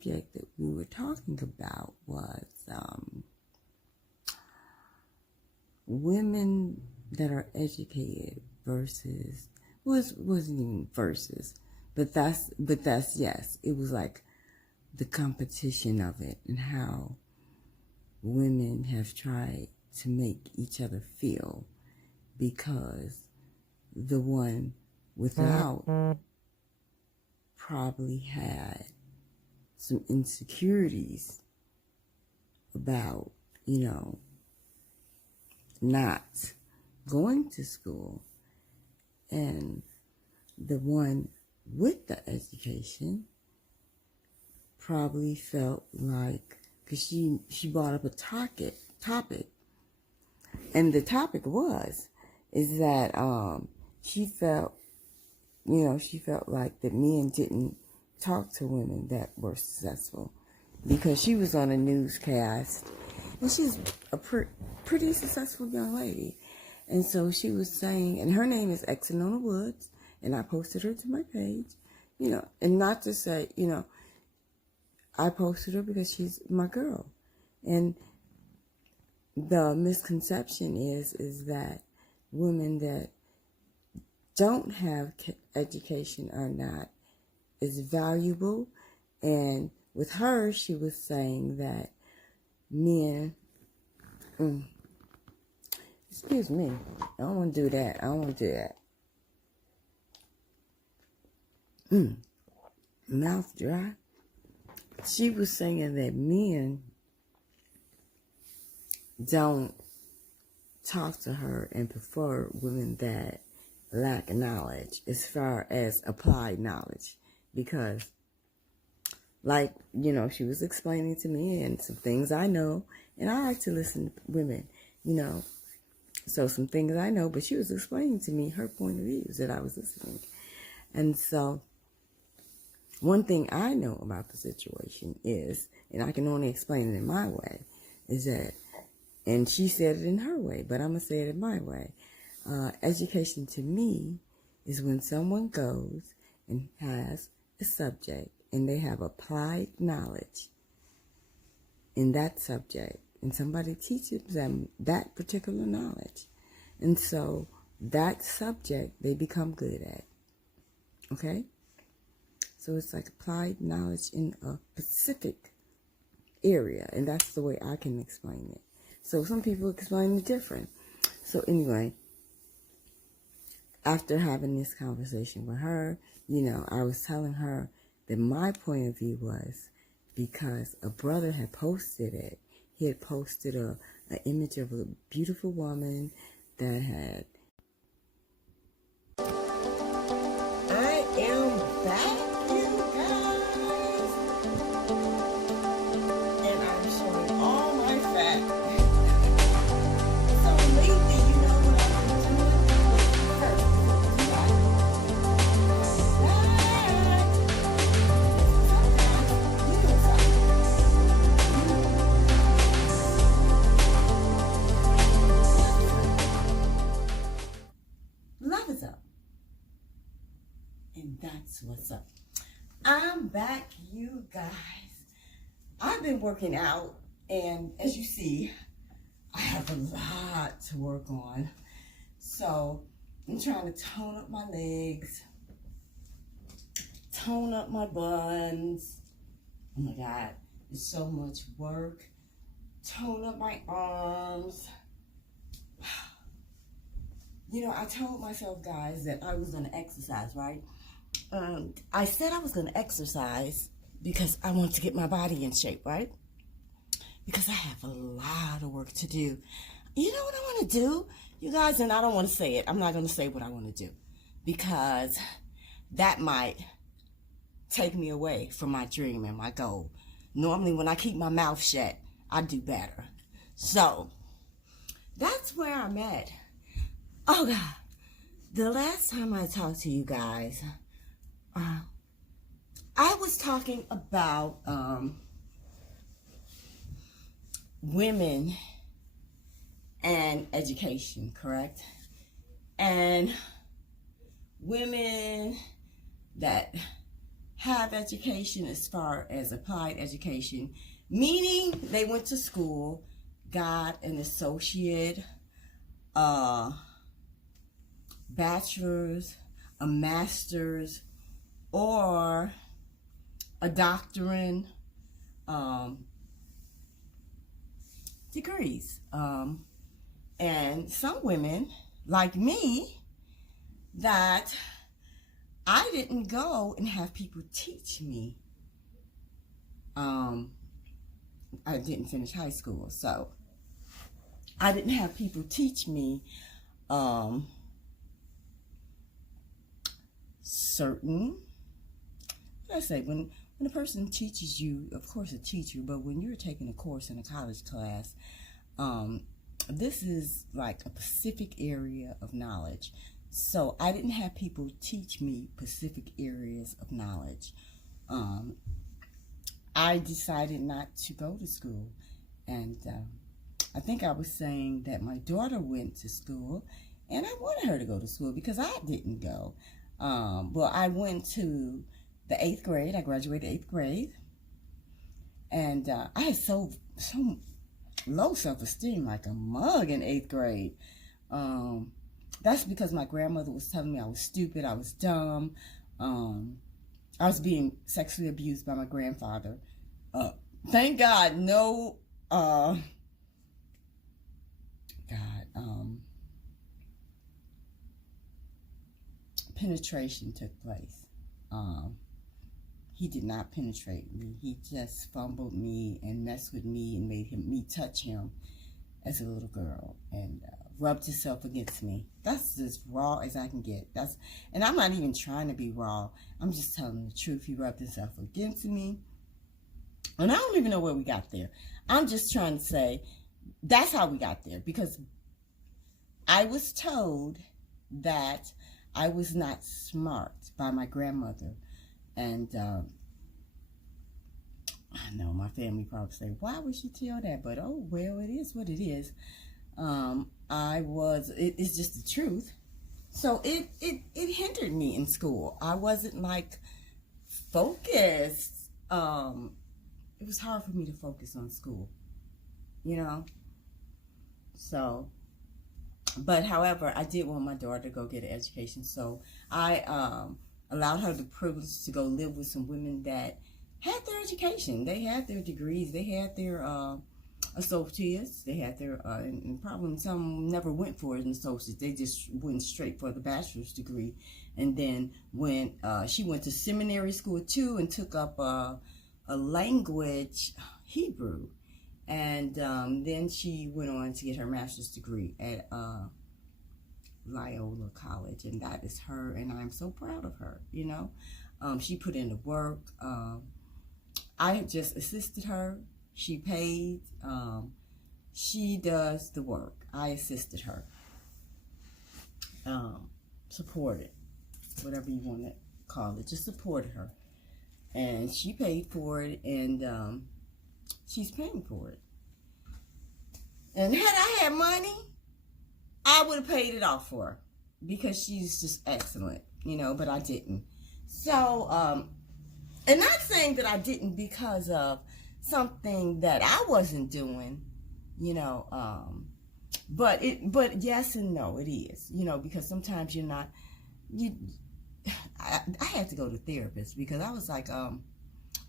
subject that we were talking about was women that are educated versus wasn't even versus, but that's yes, it was like the competition of it and how women have tried to make each other feel because the one without probably had some insecurities about, not going to school, and the one with the education probably felt like, because she brought up a topic, and the topic is that she felt like that men didn't talk to women that were successful, because she was on a newscast, and she's a pretty successful young lady. And so she was saying, and her name is Exonona Woods, and I posted her to my page, and not to say, I posted her because she's my girl. And the misconception is that women that don't have education are not as valuable. And with her, she was saying that men, excuse me, I don't want to do that. Mouth dry. She was saying that men don't talk to her and prefer women that lack knowledge as far as applied knowledge, because she was explaining to me and some things I know, and I like to listen to women, so some things I know, but she was explaining to me her point of views that I was listening. And so one thing I know about the situation is, and I can only explain it in my way, is that, and she said it in her way, but I'm going to say it in my way. Education to me is when someone goes and has a subject and they have applied knowledge in that subject, and somebody teaches them that particular knowledge. And so that subject they become good at. Okay? So it's like applied knowledge in a specific area, and that's the way I can explain it. So some people explain it different. So anyway, after having this conversation with her, I was telling her that my point of view was because a brother had posted it. He had posted an image of a beautiful woman that had... I am back, you guys. And I'm showing all my fat. So lately, what I've been doing? First, love is up. And that's what's up. I'm back, you guys. I've been working out, and as you see, I have a lot to work on. So I'm trying to tone up my legs, tone up my buns. Oh my God, it's so much work. Tone up my arms. I told myself, guys, that I was going to exercise, right? I said I was going to exercise because I want to get my body in shape, right? Because I have a lot of work to do. You know what I want to do, you guys? And I don't want to say it. I'm not going to say what I want to do, because that might take me away from my dream and my goal. Normally, when I keep my mouth shut, I do better. So that's where I'm at. Oh God, the last time I talked to you guys, I was talking about women and education, correct? And women that have education as far as applied education, meaning they went to school, got an associate, bachelor's, a master's, or a doctorate degrees. And some women, like me, that I didn't go and have people teach me. I didn't finish high school, so I didn't have people teach me certain, let's say, when a person teaches you, of course a teacher, but when you're taking a course in a college class, this is like a specific area of knowledge. So I didn't have people teach me specific areas of knowledge. I decided not to go to school. And I think I was saying that my daughter went to school, and I wanted her to go to school because I didn't go. Well, I went to the 8th grade. I graduated 8th grade. And I had so low self-esteem, like a mug in 8th grade. That's because my grandmother was telling me I was stupid, I was dumb. I was being sexually abused by my grandfather. Thank God, no, penetration took place. He did not penetrate me. He just fumbled me and messed with me and made me touch him as a little girl, and rubbed himself against me. That's as raw as I can get. And I'm not even trying to be raw. I'm just telling the truth. He rubbed himself against me. And I don't even know where we got there. I'm just trying to say that's how we got there, because I was told that I was not smart by my grandmother. And I know my family probably say, why would she tell that? But oh, well, it is what it is. It's just the truth. So it hindered me in school. I wasn't like focused. It was hard for me to focus on school, you know? So, but however, I did want my daughter to go get an education. So I allowed her the privilege to go live with some women that had their education. They had their degrees. They had their associates. They had their, and probably some never went for an associate. They just went straight for the bachelor's degree. And then when she went to seminary school too and took up a language, Hebrew. And then she went on to get her master's degree at Loyola College. And that is her, and I'm so proud of her, you know. She put in the work. I just assisted her. She paid. She does the work. I assisted her. Supported. Whatever you want to call it. Just supported her. And she paid for it, and she's paying for it. And had I had money, I would have paid it off for her, because she's just excellent, you know, but I didn't. So, and not saying that I didn't because of something that I wasn't doing, you know, but yes and no, it is, you know, because sometimes you're not, I had to go to therapists because I was like, I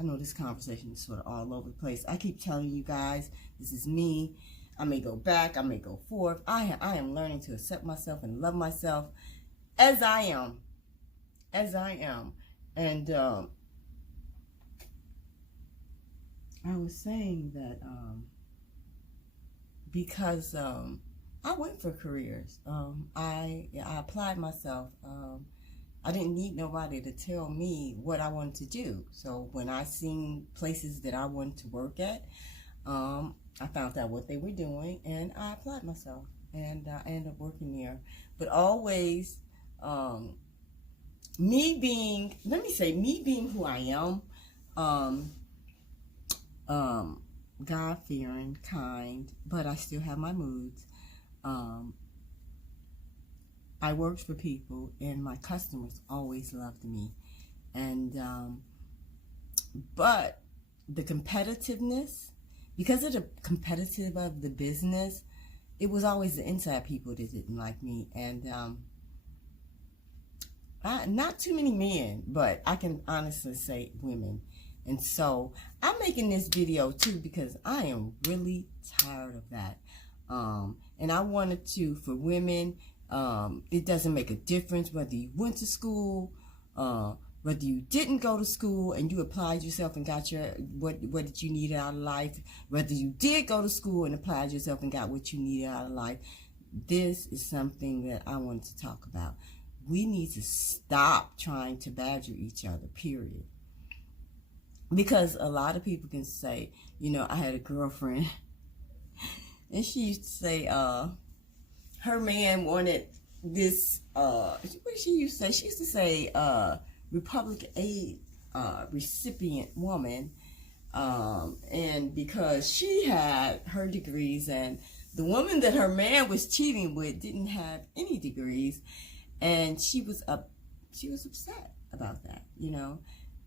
know this conversation is sort of all over the place. I keep telling you guys, this is me. I may go back, I may go forth. I am learning to accept myself and love myself as I am. As I am. And I was saying that because I went for careers. I applied myself. I didn't need nobody to tell me what I wanted to do. So when I seen places that I wanted to work at, I found out what they were doing, and I applied myself, and I ended up working there. But always, me being who I am, God-fearing, kind, but I still have my moods. I worked for people, and my customers always loved me. And But the competitiveness, because of the competitive of the business, it was always the inside people that didn't like me. And not too many men, but I can honestly say women. And so I'm making this video too because I am really tired of that. And I wanted to, for women, it doesn't make a difference whether you went to school, whether you didn't go to school and you applied yourself and got your what did you need out of life, whether you did go to school and applied yourself and got what you needed out of life. This is something that I wanted to talk about. We need to stop trying to badger each other, period. Because a lot of people can say, you know, I had a girlfriend and she used to say her man wanted this, what did she used to say? She used to say Republican aid recipient woman, and because she had her degrees and the woman that her man was cheating with didn't have any degrees, and she was upset about that, you know.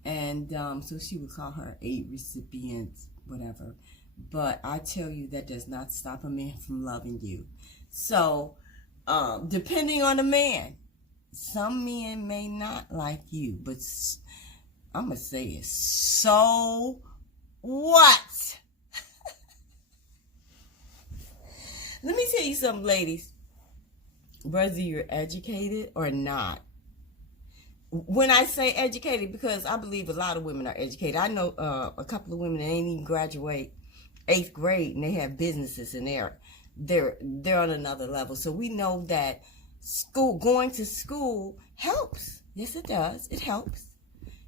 And so she would call her aid recipient, whatever. But I tell you, that does not stop a man from loving you. So, depending on the man, some men may not like you, but I'm going to say it. So what? Let me tell you something, ladies. Whether you're educated or not, when I say educated, because I believe a lot of women are educated. I know a couple of women that ain't even graduate 8th grade and they have businesses and they're on another level. So we know that going to school helps. Yes, it does. It helps.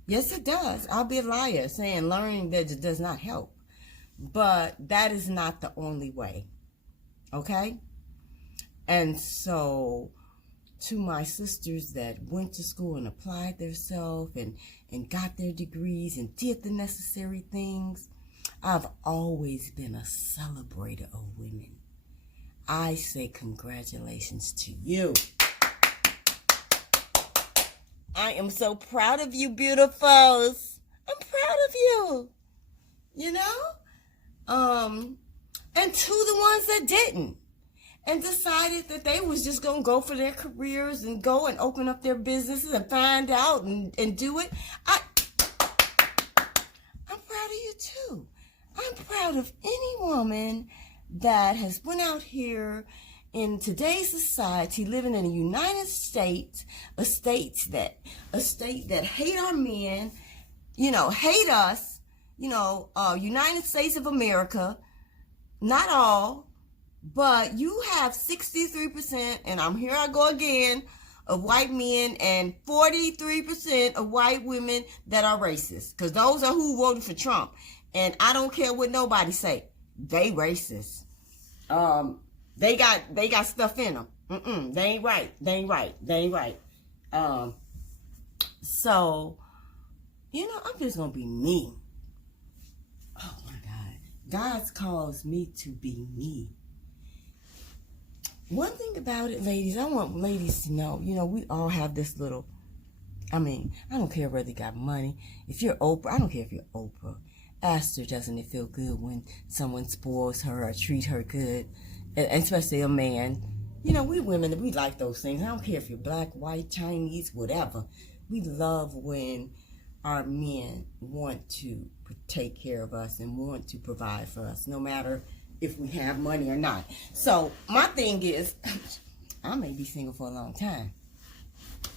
Yes, it does. I'll be a liar saying learning that does not help. But that is not the only way. Okay? And so to my sisters that went to school and applied themselves and got their degrees and did the necessary things, I've always been a celebrator of women. I say congratulations to you. I am so proud of you, beautifuls. I'm proud of you. You know? And to the ones that didn't and decided that they was just going to go for their careers and go and open up their businesses and find out and do it. I'm proud of you too. I'm proud of any woman that has went out here in today's society, living in a United States, a state that hate our men, you know, hate us, you know, United States of America, not all, but you have 63%, and here I go again, of white men and 43% of white women that are racist, because those are who voted for Trump. And I don't care what nobody say, they racist. They got stuff in them. They ain't right. They ain't right. They ain't right. So, you know, I'm just gonna be me. Oh my God, God calls me to be me. One thing about it, ladies, I want ladies to know, you know, we all have this little, I mean, I don't care whether you got money. If you're Oprah, I don't care if you're Oprah. Ask her, doesn't it feel good when someone spoils her or treat her good? And especially a man. You know, we women, we like those things. I don't care if you're black, white, Chinese, whatever. We love when our men want to take care of us and want to provide for us, no matter if we have money or not. So my thing is, I may be single for a long time,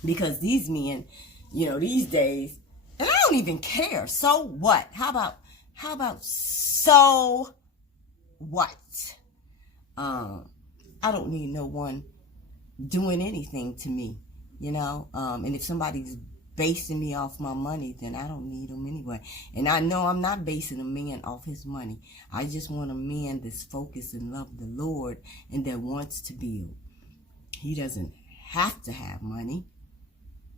because these men, you know, these days, and I don't even care. So what? How about so what? I don't need no one doing anything to me, you know. And if somebody's basing me off my money, then I don't need them anyway. And I know I'm not basing a man off his money. I just want a man that's focused and love the Lord and that wants to build. He doesn't have to have money.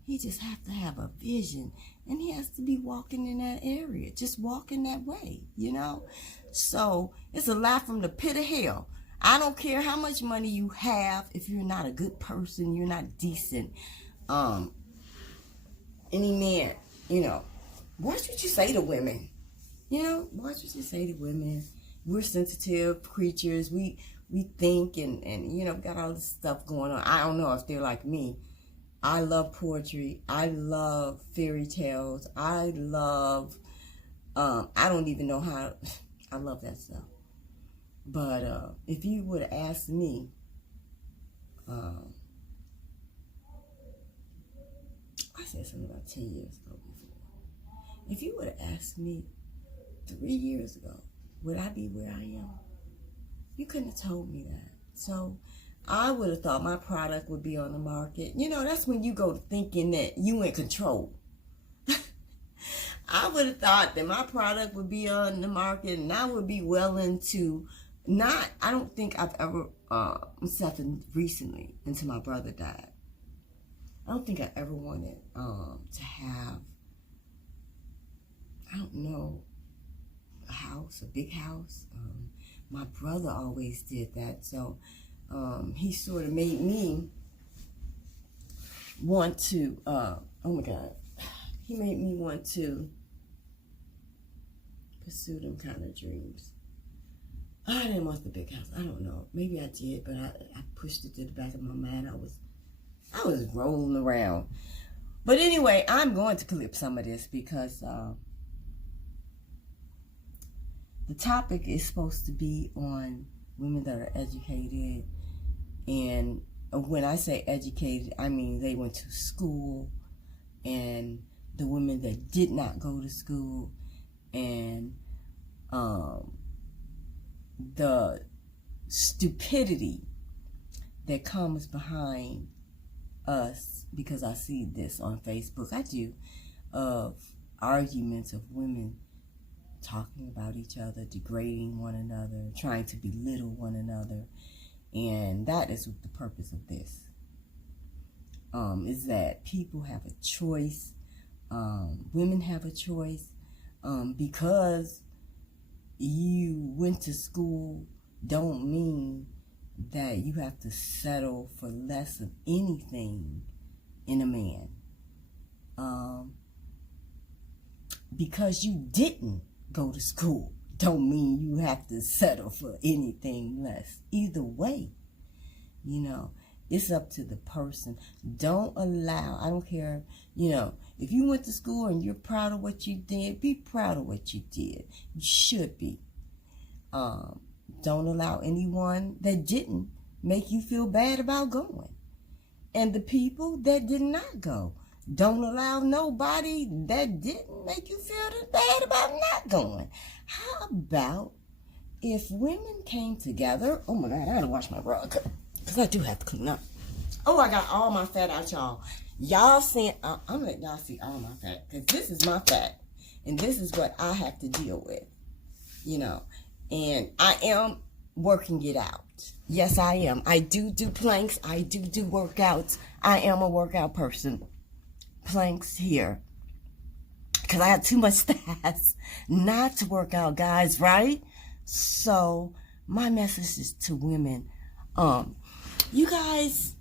He just has to have a vision, and he has to be walking in that area, just walking that way, you know. So it's a lie from the pit of hell. I don't care how much money you have. If you're not a good person, you're not decent. Any man, you know, watch what you say to women. You know, watch what you say to women. We're sensitive creatures. We think and you know, got all this stuff going on. I don't know if they're like me. I love poetry. I love fairy tales. I love, I don't even know how, I love that stuff. But if you would have asked me, I said something about 10 years ago before. If you would have asked me 3 years ago, would I be where I am? You couldn't have told me that. So I would have thought my product would be on the market. You know, that's when you go to thinking that you in control. I would have thought that my product would be on the market and I would be well into not, I don't think I've ever, except recently until my brother died. I don't think I ever wanted to have, I don't know, a house, a big house. My brother always did that. So he sort of made me want to, oh my God, he made me want to pursue them kind of dreams. I didn't want the big house. I don't know. Maybe I did, but I pushed it to the back of my mind. I was rolling around. But anyway, I'm going to clip some of this because the topic is supposed to be on women that are educated. And when I say educated, I mean they went to school, and the women that did not go to school, and the stupidity that comes behind us, because I see this on Facebook. I do, of arguments of women talking about each other, degrading one another, trying to belittle one another. And that is the purpose of this, is that people have a choice, women have a choice, because you went to school don't mean that you have to settle for less of anything in a man. Because you didn't go to school don't mean you have to settle for anything less. Either way, you know, it's up to the person. Don't allow, I don't care, you know, if you went to school and you're proud of what you did, be proud of what you did. You should be. Don't allow anyone that didn't make you feel bad about going. And the people that did not go, don't allow nobody that didn't make you feel bad about not going. How about if women came together? Oh my God, I gotta wash my rug because I do have to clean up. Oh, I got all my fat out, y'all. Y'all see, I'm gonna let y'all see all my fat because this is my fat and this is what I have to deal with, you know. And I am working it out. Yes, I am. I do planks. I do workouts. I am a workout person. Planks here. Because I have too much stats not to work out, guys, right? So, my message is to women. You guys,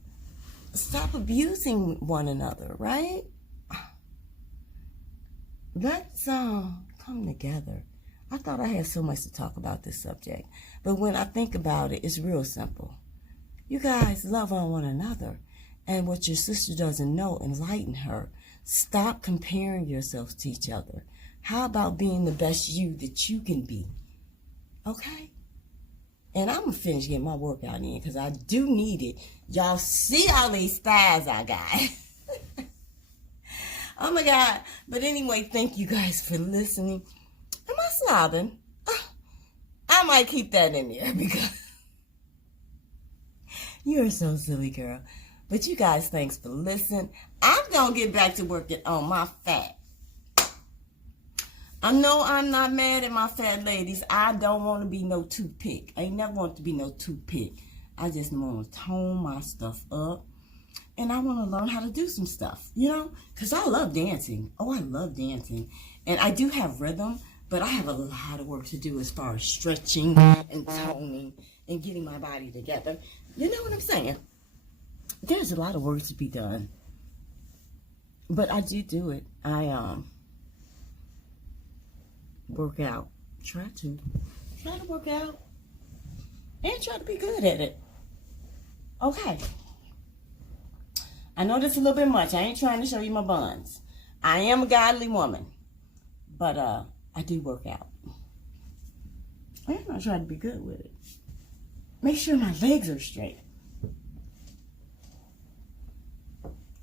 stop abusing one another, right? Let's come together. I thought I had so much to talk about this subject. But when I think about it, it's real simple. You guys love on one another. And what your sister doesn't know, enlighten her. Stop comparing yourselves to each other. How about being the best you that you can be? Okay? And I'm going to finish getting my workout in because I do need it. Y'all see all these thighs I got. Oh my God. But anyway, thank you guys for listening. Am I slobbing? I might keep that in there because you're so silly, girl. But you guys, thanks for listening. I'm going to get back to working on my fat. I know I'm not mad at my fat ladies. I don't want to be no toothpick. I ain't never want to be no toothpick. I just want to tone my stuff up. And I want to learn how to do some stuff, you know? Because I love dancing. Oh, I love dancing. And I do have rhythm, but I have a lot of work to do as far as stretching and toning and getting my body together. You know what I'm saying? There's a lot of work to be done. But I do it. work out. Try to work out and try to be good at it. Okay. I know this is a little bit much. I ain't trying to show you my buns. I am a godly woman, but I do work out. I'm gonna try to be good with it. Make sure my legs are straight.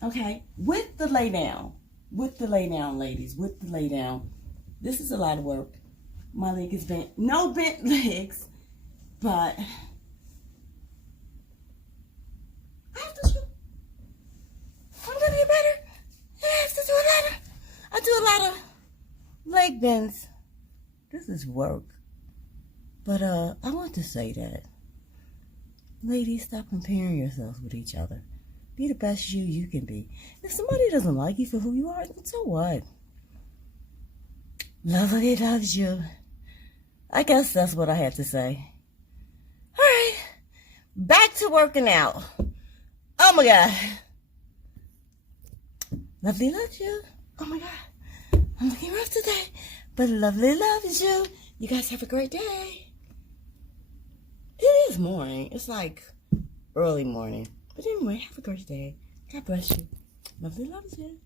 Okay, with the lay down, ladies, with the lay down. This is a lot of work. My leg is bent. No bent legs, but I have to. I'm gonna get better. I have to do a lot of. I do a lot of leg bends. This is work, but I want to say that, ladies, stop comparing yourselves with each other. Be the best you can be. If somebody doesn't like you for who you are, then so what? Lovely loves you. I guess that's what I had to say. All right, back to working out. Oh my God. Lovely loves you. Oh my God. I'm looking rough today, but Lovely loves you. You guys have a great day. It is morning. It's like early morning. But anyway, have a great day. God bless you. Lovely loves you.